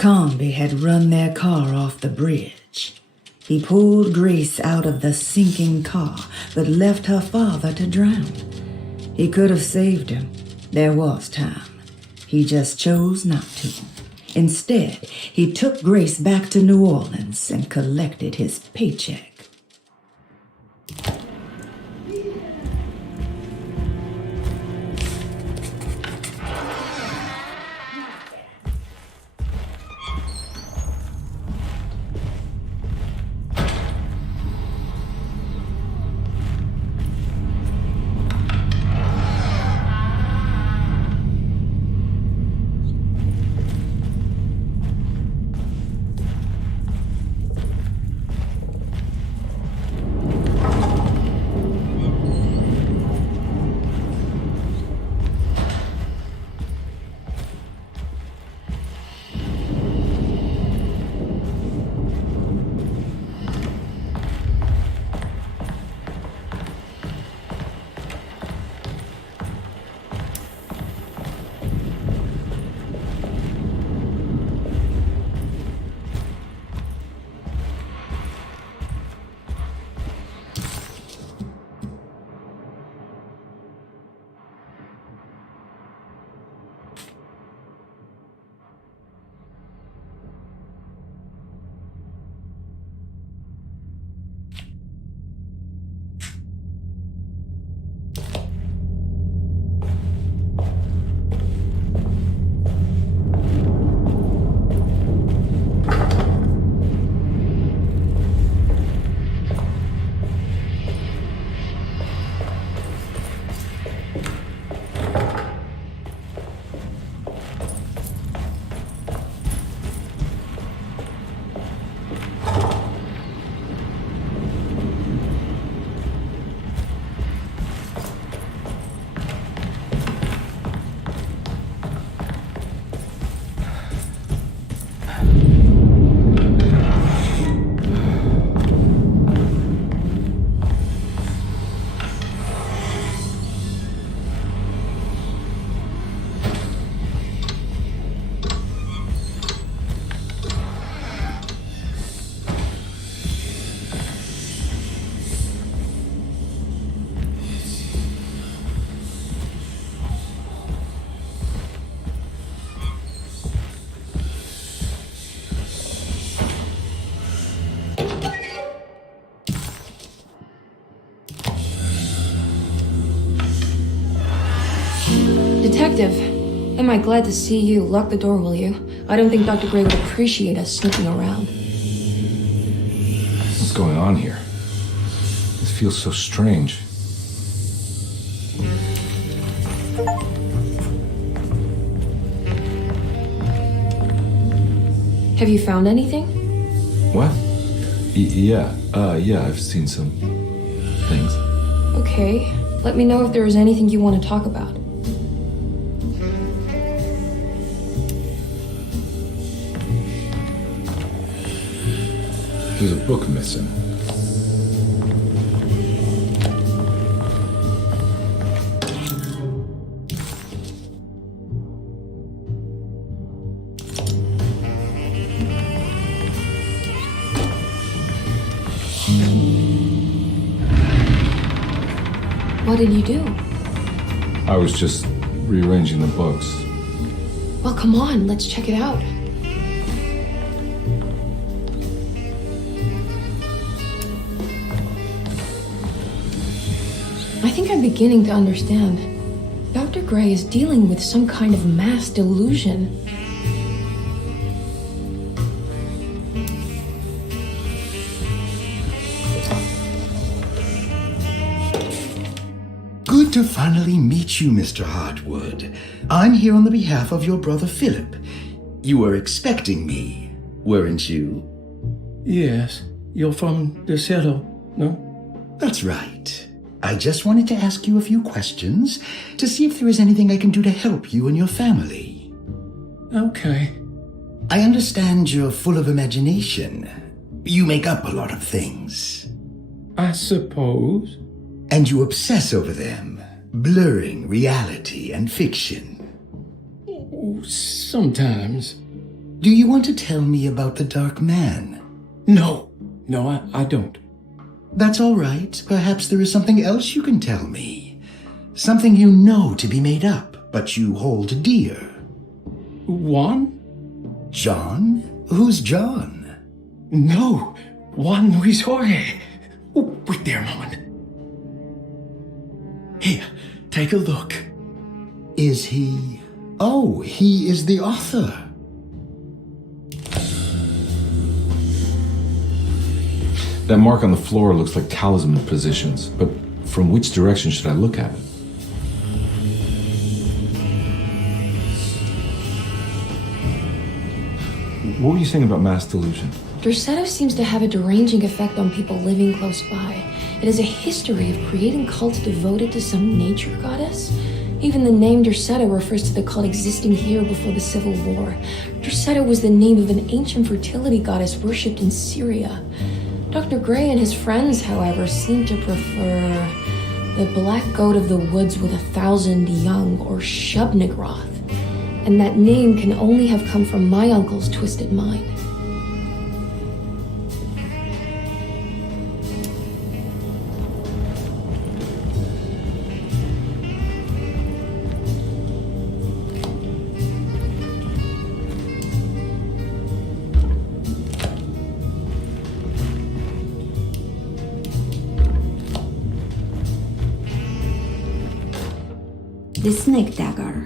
Combi had run their car off the bridge. He pulled Grace out of the sinking car but left her father to drown. He could have saved him. There was time. He just chose not to. Instead, he took Grace back to New Orleans and collected his paycheck. Detective, am I glad to see you. Lock the door, will you? I don't think Dr. Gray would appreciate us snooping around. What's going on here? This feels so strange. Have you found anything? What? Yeah, I've seen some things. Okay. Let me know if there is anything you want to talk about. There's a book missing. What did you do? I was just rearranging the books. Well, come on, let's check it out. I think I'm beginning to understand. Dr. Gray is dealing with some kind of mass delusion. Good to finally meet you, Mr. Hartwood. I'm here on the behalf of your brother Philip. You were expecting me, weren't you? Yes, you're from 𝓐𝓱𝓮, no? That's right. I just wanted to ask you a few questions to see if there is anything I can do to help you and your family. Okay. I understand you're full of imagination. You make up a lot of things. I suppose. And you obsess over them, blurring reality and fiction. Oh, sometimes. Do you want to tell me about the Dark Man? No, I don't. That's all right. Perhaps there is something else you can tell me. Something you know to be made up, but you hold dear. Juan? John? Who's John? No, Juan Luis Jorge. Oh, wait there a moment. Here, take a look. Is he... Oh, he is the author. That mark on the floor looks like talisman positions, but from which direction should I look at it? What were you saying about mass delusion? 𝓓𝓱𝓮 seems to have a deranging effect on people living close by. It has a history of creating cults devoted to some nature goddess. Even the name 𝓓𝓱𝓮 refers to the cult existing here before the Civil War. 𝓓𝓱𝓮 was the name of an ancient fertility goddess worshipped in Syria. Dr. Gray and his friends, however, seem to prefer the black goat of the woods with 1,000 young, or 𝓱𝓮-𝓡𝓪𝓭. And that name can only have come from my uncle's twisted mind. The Snake Dagger,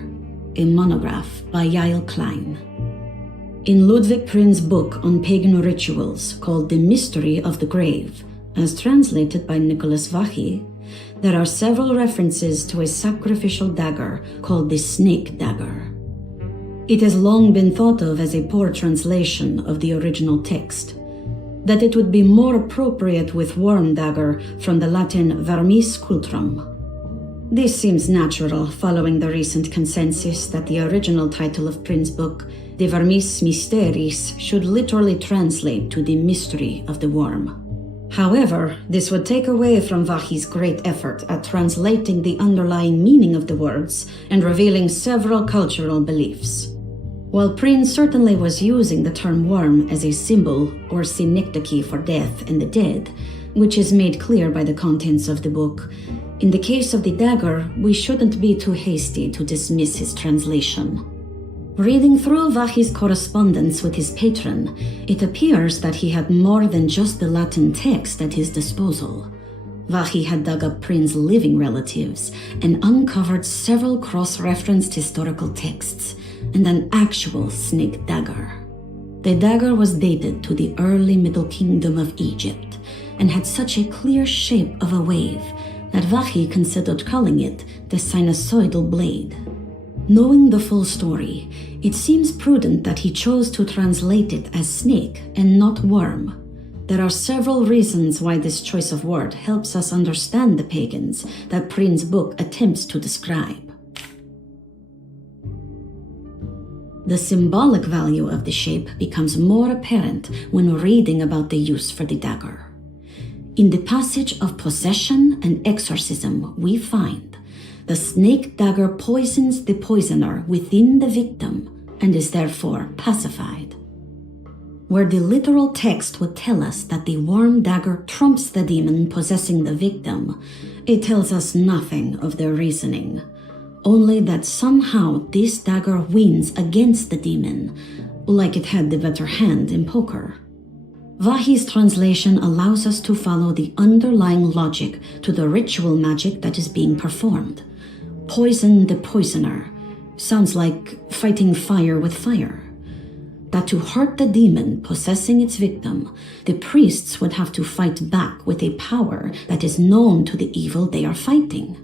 a monograph by Yael Klein. In Ludwig Prin's book on pagan rituals called The Mystery of the Grave, as translated by Nicholas Vachy, there are several references to a sacrificial dagger called the Snake Dagger. It has long been thought of as a poor translation of the original text, that it would be more appropriate with worm dagger from the Latin vermis cultrum. This seems natural following the recent consensus that the original title of Prin's book, De Vermis Mysteris, should literally translate to the mystery of the worm. However, this would take away from Vachy's great effort at translating the underlying meaning of the words and revealing several cultural beliefs. While Prin certainly was using the term worm as a symbol or synecdoche for death and the dead, which is made clear by the contents of the book, in the case of the dagger, we shouldn't be too hasty to dismiss his translation. Reading through Vachy's correspondence with his patron, it appears that he had more than just the Latin text at his disposal. Vachy had dug up Prin's living relatives and uncovered several cross-referenced historical texts and an actual snake dagger. The dagger was dated to the early Middle Kingdom of Egypt and had such a clear shape of a wave that Vachy considered calling it the sinusoidal blade. Knowing the full story, it seems prudent that he chose to translate it as snake and not worm. There are several reasons why this choice of word helps us understand the pagans that Prin's book attempts to describe. The symbolic value of the shape becomes more apparent when reading about the use for the dagger. In the passage of possession and exorcism, we find the snake dagger poisons the poisoner within the victim and is therefore pacified. Where the literal text would tell us that the worm dagger trumps the demon possessing the victim, it tells us nothing of their reasoning, only that somehow this dagger wins against the demon, like it had the better hand in poker. Vachy's translation allows us to follow the underlying logic to the ritual magic that is being performed. Poison the poisoner sounds like fighting fire with fire. That to hurt the demon possessing its victim, the priests would have to fight back with a power that is known to the evil they are fighting.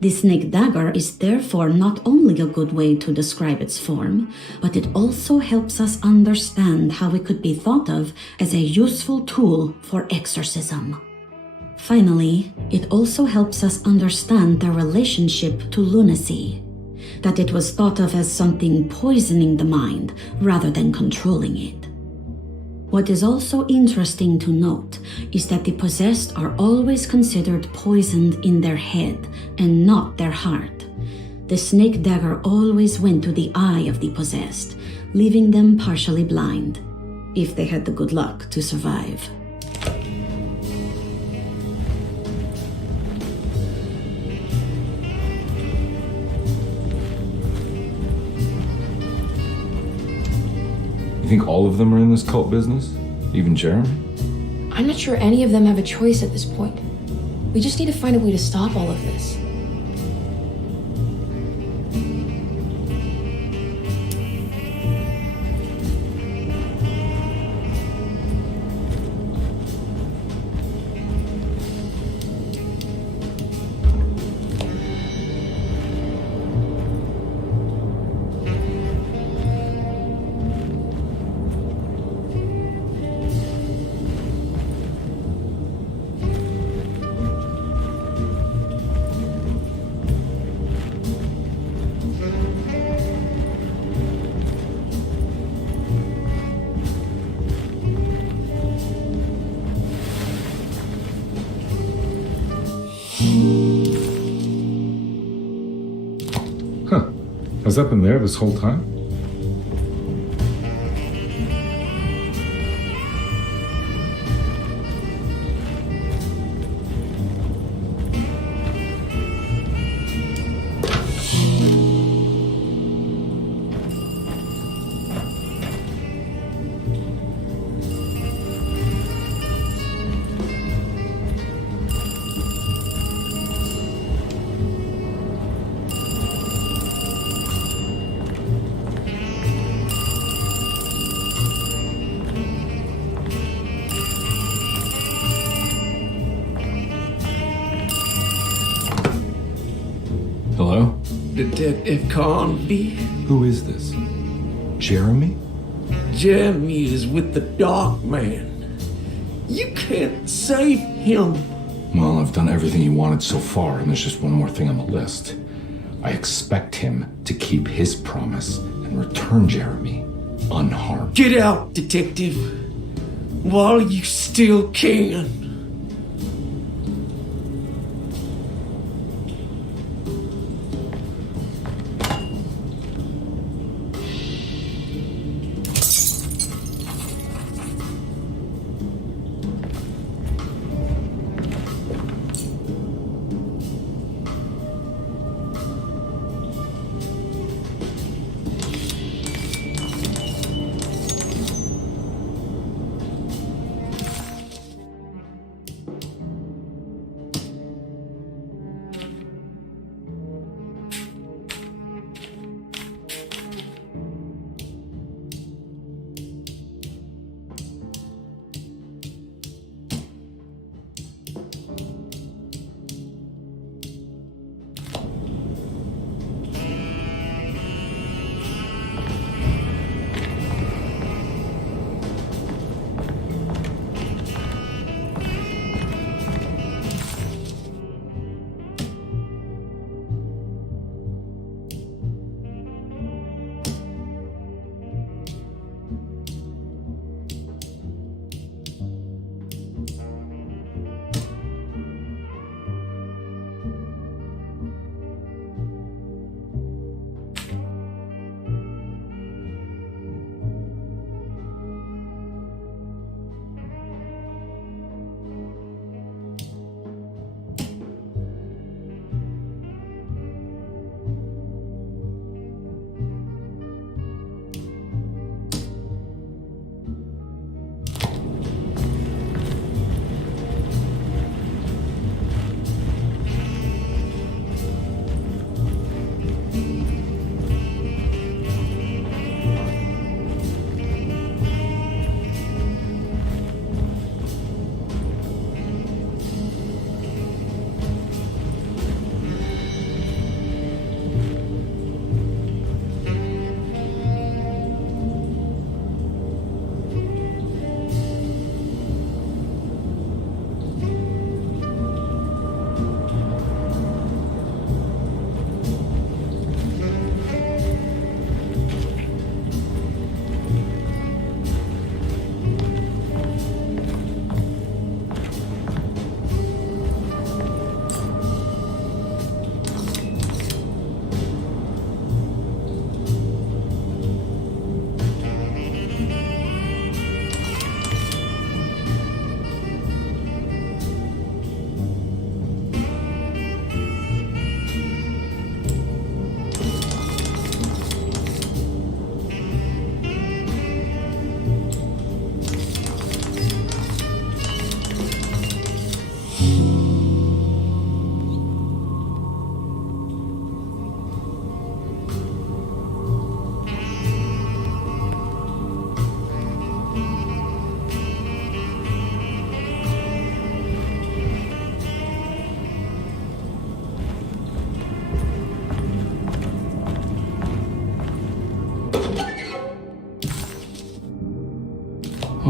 The snake dagger is therefore not only a good way to describe its form, but it also helps us understand how it could be thought of as a useful tool for exorcism. Finally, it also helps us understand the relationship to lunacy, that it was thought of as something poisoning the mind rather than controlling it. What is also interesting to note is that the possessed are always considered poisoned in their head and not their heart. The snake dagger always went to the eye of the possessed, leaving them partially blind, if they had the good luck to survive. You think all of them are in this cult business? Even Jeremy? I'm not sure any of them have a choice at this point. We just need to find a way to stop all of this. Has that been there this whole time? Hello? Detective Carnby? Who is this? Jeremy? Jeremy is with the Dark Man. You can't save him. Well, I've done everything you wanted so far, and there's just one more thing on the list. I expect him to keep his promise and return Jeremy unharmed. Get out, Detective, while you still can.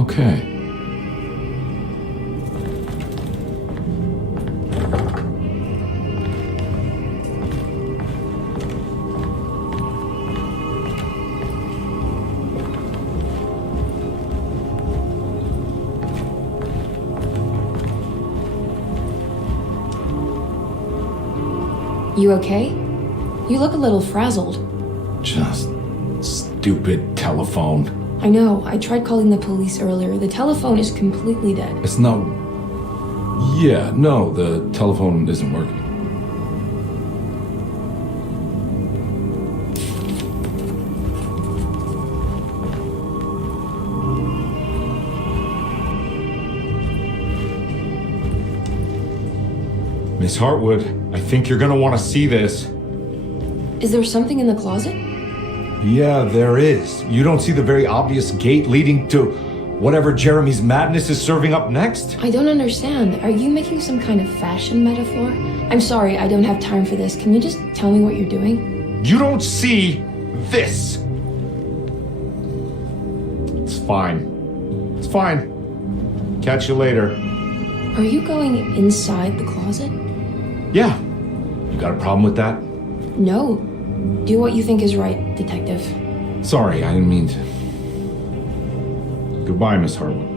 Okay. You okay? You look a little frazzled. Just stupid telephone. I know. I tried calling the police earlier. The telephone is completely dead. It's not... Yeah, no, the telephone isn't working. Miss Hartwood, I think you're gonna want to see this. Is there something in the closet? Yeah, there is. You don't see the very obvious gate leading to whatever Jeremy's madness is serving up next? I don't understand. Are you making some kind of fashion metaphor? I'm sorry, I don't have time for this. Can you just tell me what you're doing? You don't see this. It's fine. It's fine. Catch you later. Are you going inside the closet? Yeah. You got a problem with that? No. Do what you think is right, detective. Sorry, I didn't mean to. Goodbye, Miss Hartwood.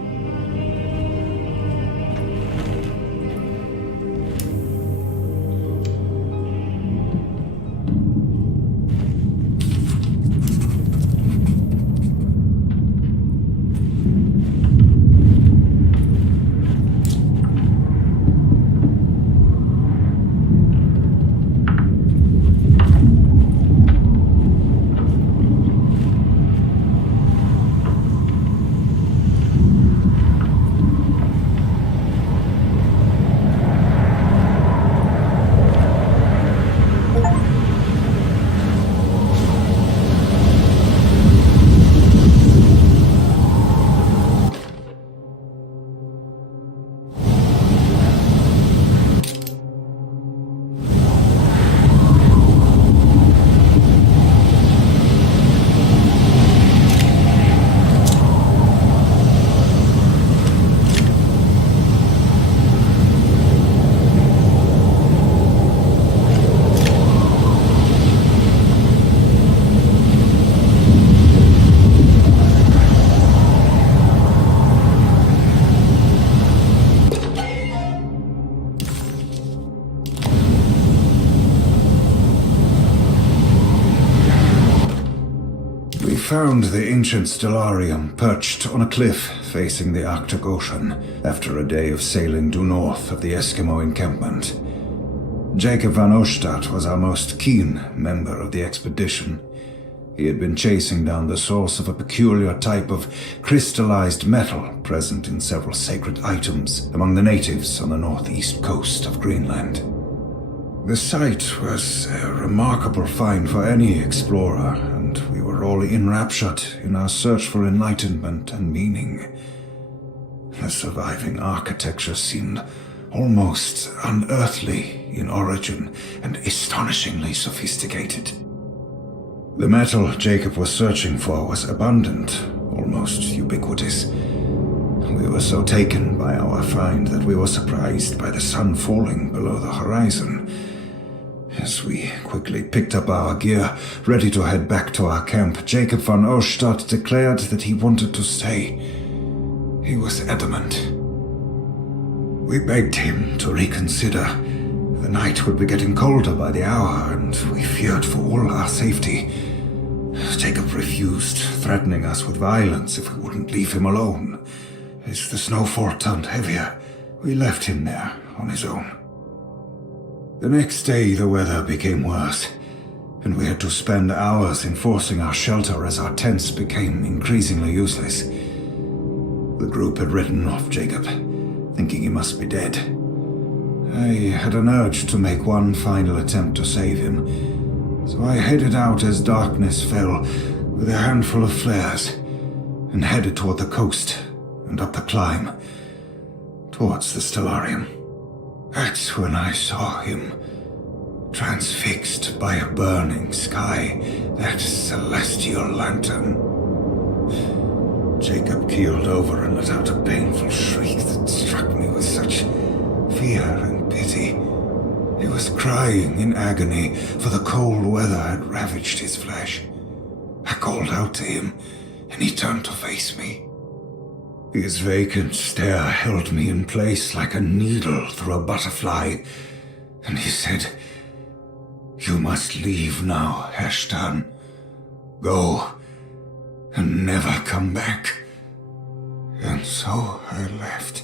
Found the ancient stellarium perched on a cliff facing the Arctic Ocean after a day of sailing due north of the Eskimo encampment. Jacob van Oostad was our most keen member of the expedition. He had been chasing down the source of a peculiar type of crystallized metal present in several sacred items among the natives on the northeast coast of Greenland. The site was a remarkable find for any explorer, and we were all enraptured in our search for enlightenment and meaning. The surviving architecture seemed almost unearthly in origin and astonishingly sophisticated. The metal Jacob was searching for was abundant, almost ubiquitous. We were so taken by our find that we were surprised by the sun falling below the horizon. As we quickly picked up our gear, ready to head back to our camp, Jacob van Oostad declared that he wanted to stay. He was adamant. We begged him to reconsider. The night would be getting colder by the hour, and we feared for all our safety. Jacob refused, threatening us with violence if we wouldn't leave him alone. As the snowfall turned heavier, we left him there on his own. The next day, the weather became worse, and we had to spend hours enforcing our shelter as our tents became increasingly useless. The group had written off Jacob, thinking he must be dead. I had an urge to make one final attempt to save him, so I headed out as darkness fell with a handful of flares and headed toward the coast and up the climb, towards the stellarium. That's when I saw him, transfixed by a burning sky, that celestial lantern. Jacob keeled over and let out a painful shriek that struck me with such fear and pity. He was crying in agony, for the cold weather had ravaged his flesh. I called out to him, and he turned to face me. His vacant stare held me in place like a needle through a butterfly, and he said, "You must leave now, 𝓱𝓭. Go, and never come back." And so I left.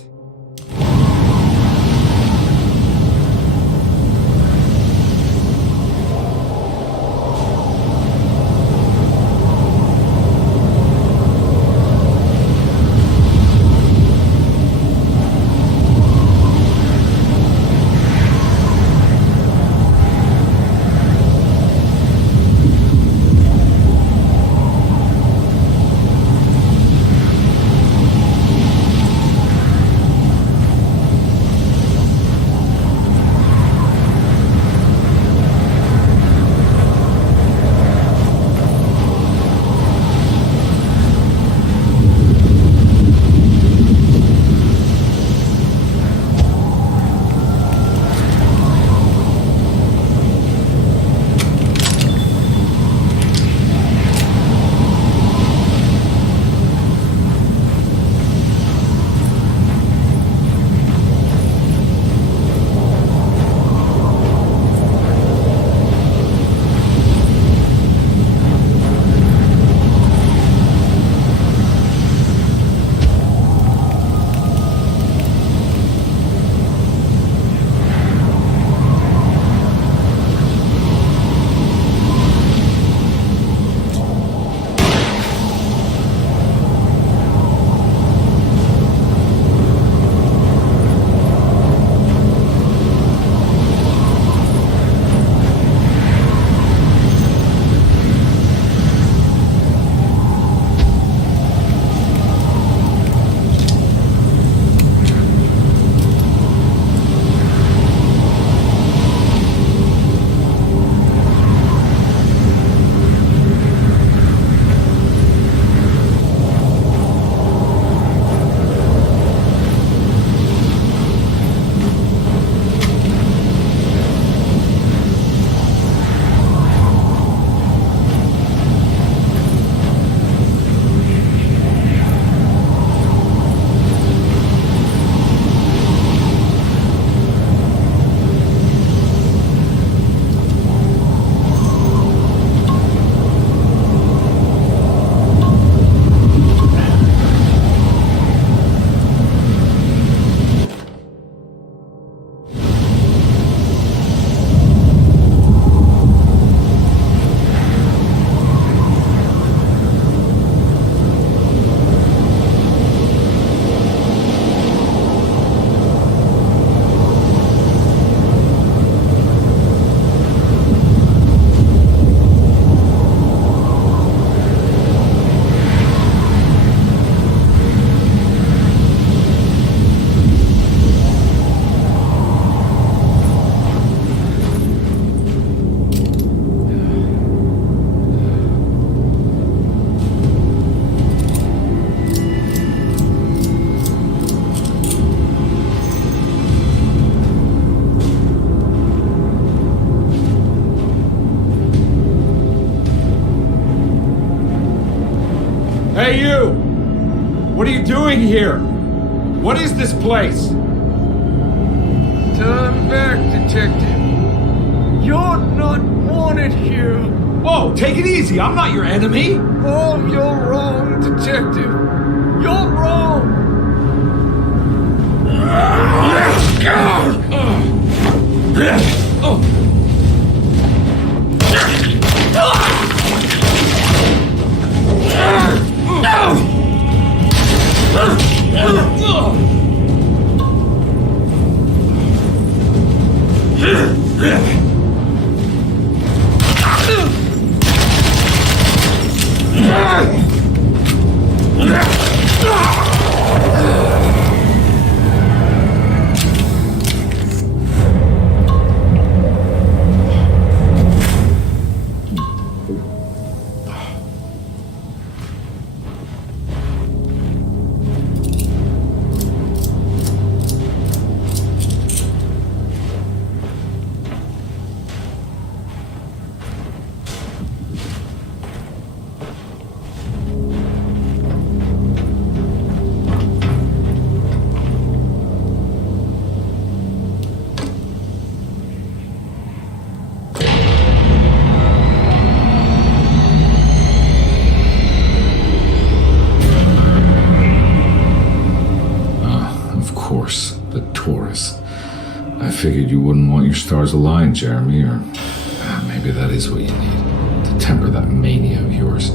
Hey, you! What are you doing here? What is this place? Turn back, detective. You're not wanted here. Whoa, take it easy. I'm not your enemy. Oh, you're wrong, detective. You're wrong. course, the Taurus. I figured you wouldn't want your stars aligned, Jeremy, or maybe that is what you need to temper that mania of yours.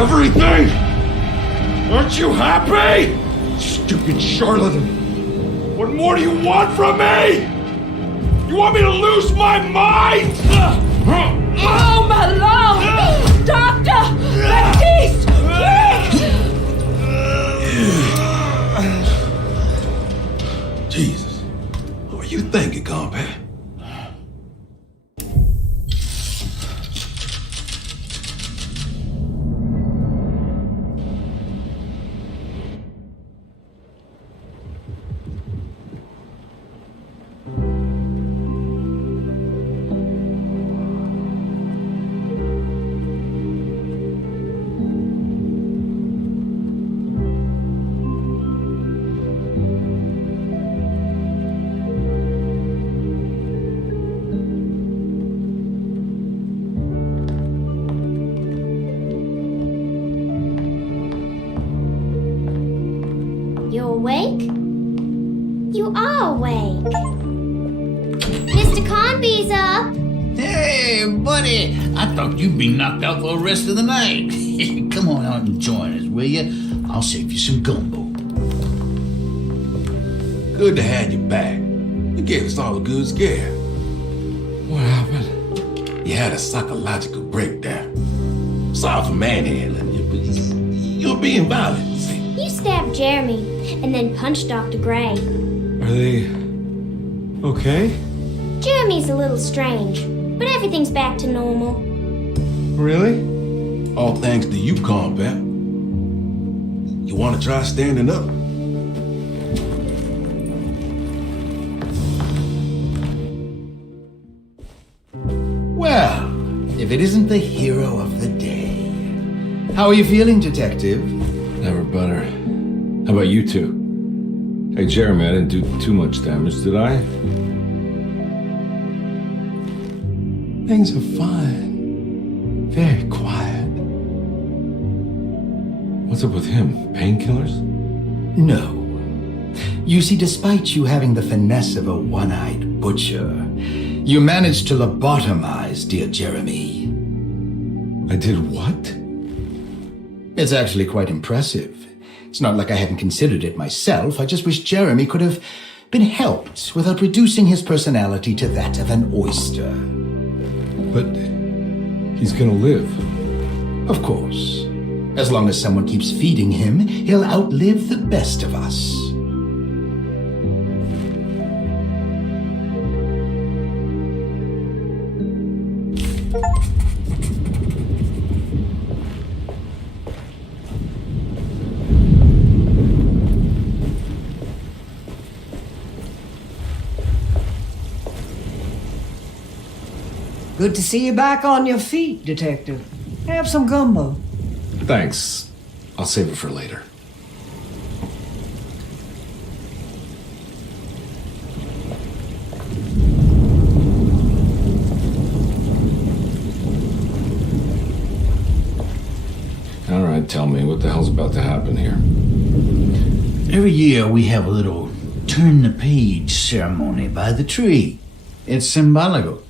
everything! Aren't you happy? Stupid charlatan! What more do you want from me? You want me to lose my mind? Oh, my love! Doctor! Baptiste! Jesus. What are you thinking, compadre? awake? You are awake. Mr. Conby's up. Hey, buddy! I thought you'd be knocked out for the rest of the night. Come on out and join us, will you? I'll save you some gumbo. Good to have you back. You gave us all a good scare. What happened? You had a psychological breakdown. Sorry for manhandling you, but you're being violent, see? You stabbed Jeremy and then punched Dr. Gray. Are they okay? Jeremy's a little strange, but everything's back to normal. Really? All thanks to you, combat. You want to try standing up? Well, if it isn't the hero of the day. How are you feeling, Detective? Never better. How about you two? Hey, Jeremy, I didn't do too much damage, did I? Things are fine. Very quiet. What's up with him? Painkillers? No. You see, despite you having the finesse of a one-eyed butcher, you managed to lobotomize dear Jeremy. I did what? It's actually quite impressive. It's not like I hadn't considered it myself. I just wish Jeremy could have been helped without reducing his personality to that of an oyster. But he's gonna live. Of course. As long as someone keeps feeding him, he'll outlive the best of us. Good to see you back on your feet, Detective. Have some gumbo. Thanks. I'll save it for later. All right, tell me, what the hell's about to happen here? Every year we have a little turn the page ceremony by the tree. It's symbolical.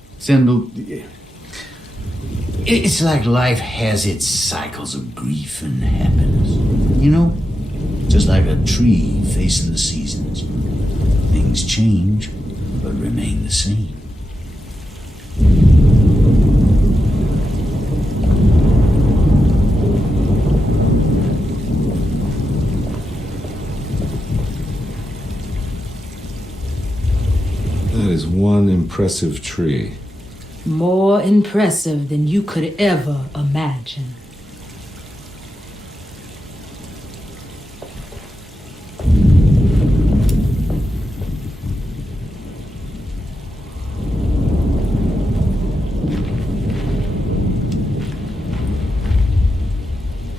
It's like life has its cycles of grief and happiness. You know? Just like a tree facing the seasons. Things change, but remain the same. That is one impressive tree. More impressive than you could ever imagine.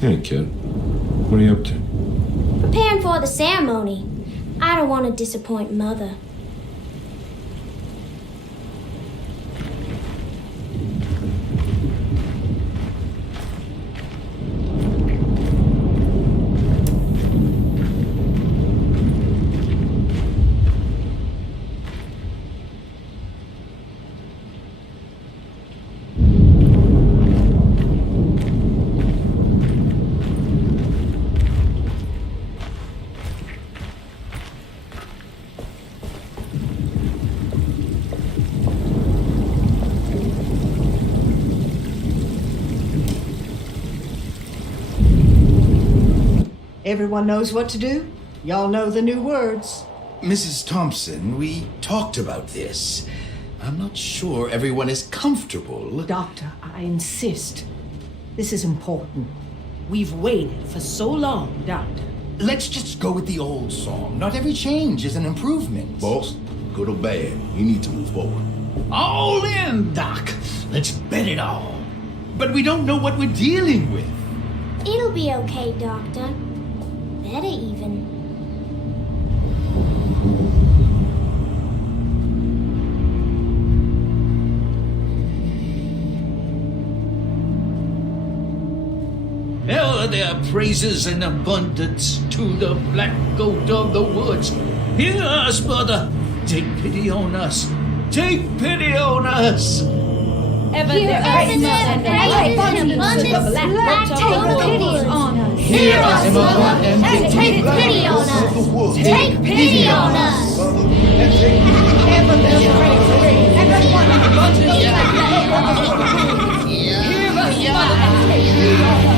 Hey, kid. What are you up to? Preparing for the ceremony. I don't want to disappoint Mother. Everyone knows what to do? Y'all know the new words. Mrs. Thompson, we talked about this. I'm not sure everyone is comfortable. Doctor, I insist. This is important. We've waited for so long, Doctor. Let's just go with the old song. Not every change is an improvement. Boss, good or bad, you need to move forward. All in, Doc. Let's bet it all. But we don't know what we're dealing with. It'll be okay, Doctor. Better even. Hell with the their praises and abundance to the black goat of the woods. Hear us, mother. Take pity on us. Take pity on us. Ever their praises and abundance to the black goat of the woods. Hear us, mother, and take pity on us. Take pity on us. Ever their praises and abundance to the black goat of the woods. Hear us, mother, and take pity on us.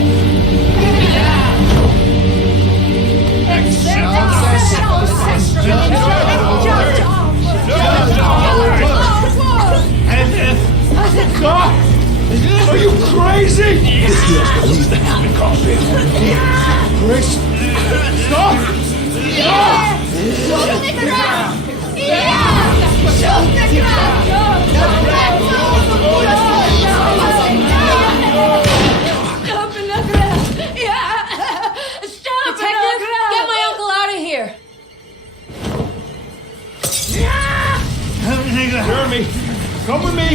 Stop! Are you crazy? Leave the helmet coffin. Grace! Stop! Stop! Shoot the ground! Shoot the ground! Stop in the ground! Stop in the ground! Get my uncle out of here! Jeremy! Come with me!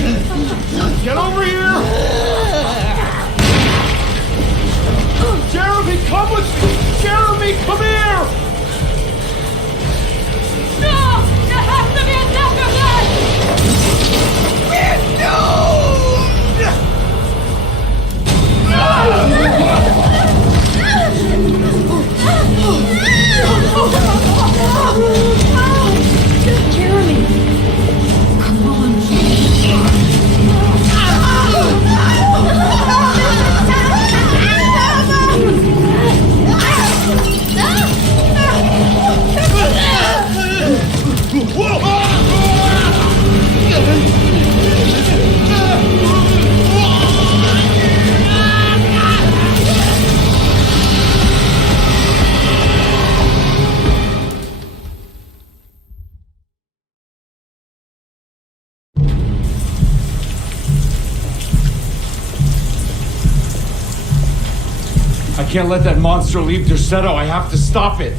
Get over here! Jeremy, come with me! Jeremy, come here! No! There has to be a different way! Jeremy! Come on. I can't let that monster leave 𝓚-𝓭. I have to stop it.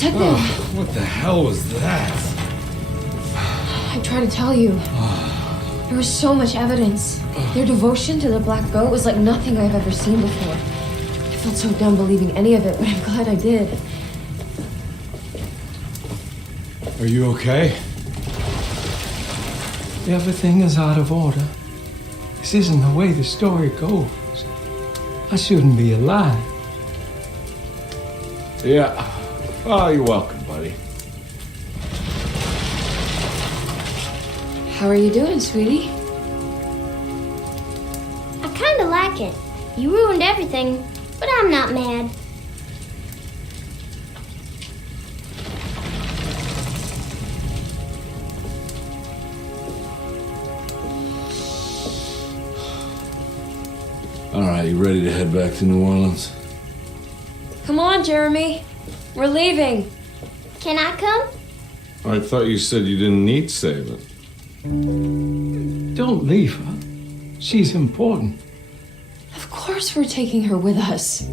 Detective! What the hell was that? I tried to tell you. There was so much evidence. Their devotion to the black goat was like nothing I've ever seen before. I felt so dumb believing any of it, but I'm glad I did. Are you okay? Everything is out of order. This isn't the way the story goes. I shouldn't be alive. Yeah. Oh, you're welcome, buddy. How are you doing, sweetie? I kinda like it. You ruined everything, but I'm not mad. All right, you ready to head back to New Orleans? Come on, Jeremy. We're leaving. Can I come? I thought you said you didn't need saving. Don't leave her. She's important. Of course we're taking her with us.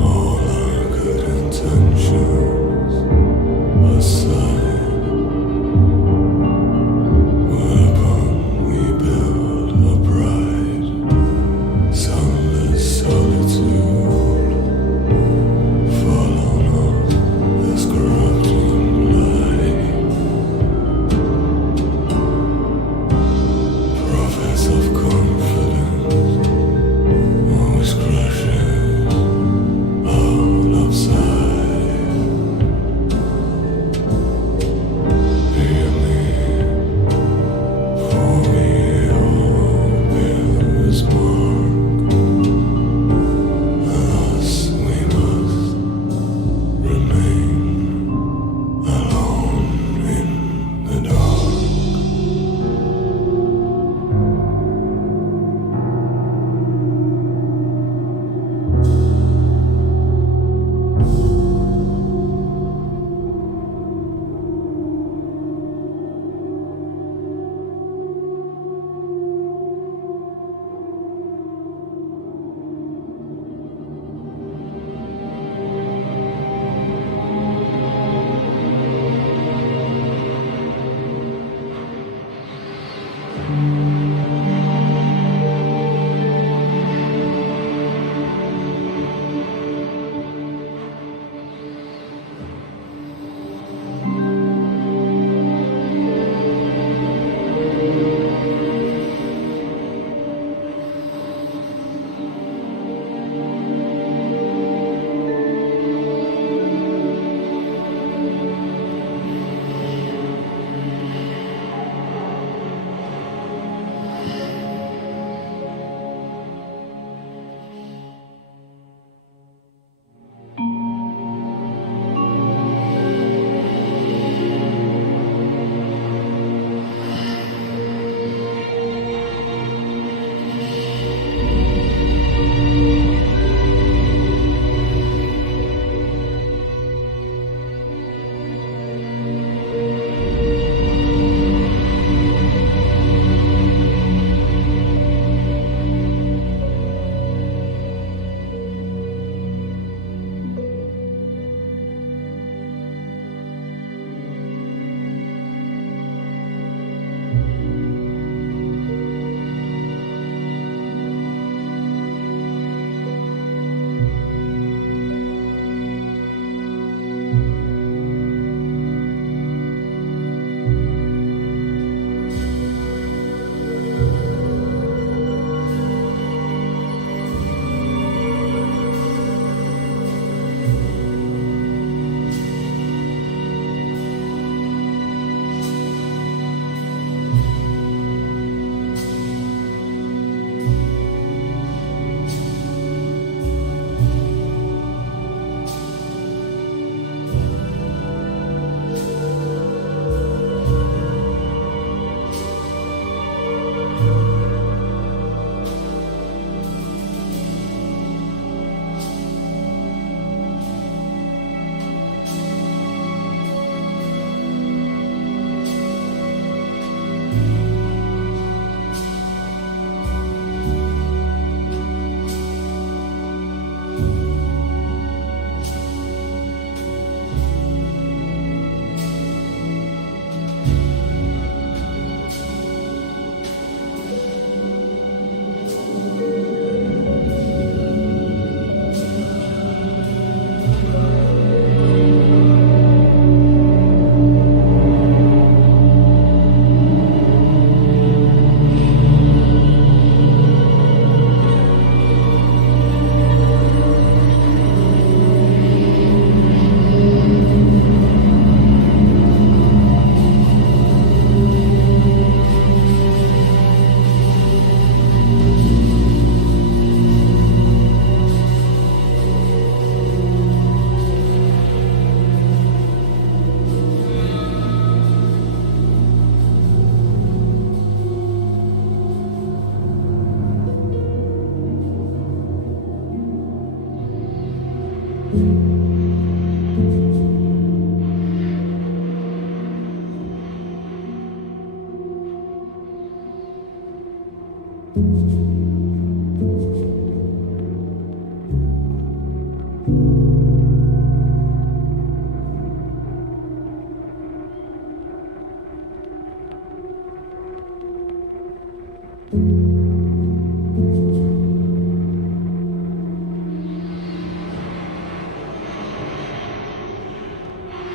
All our good intentions aside.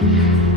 Doctor.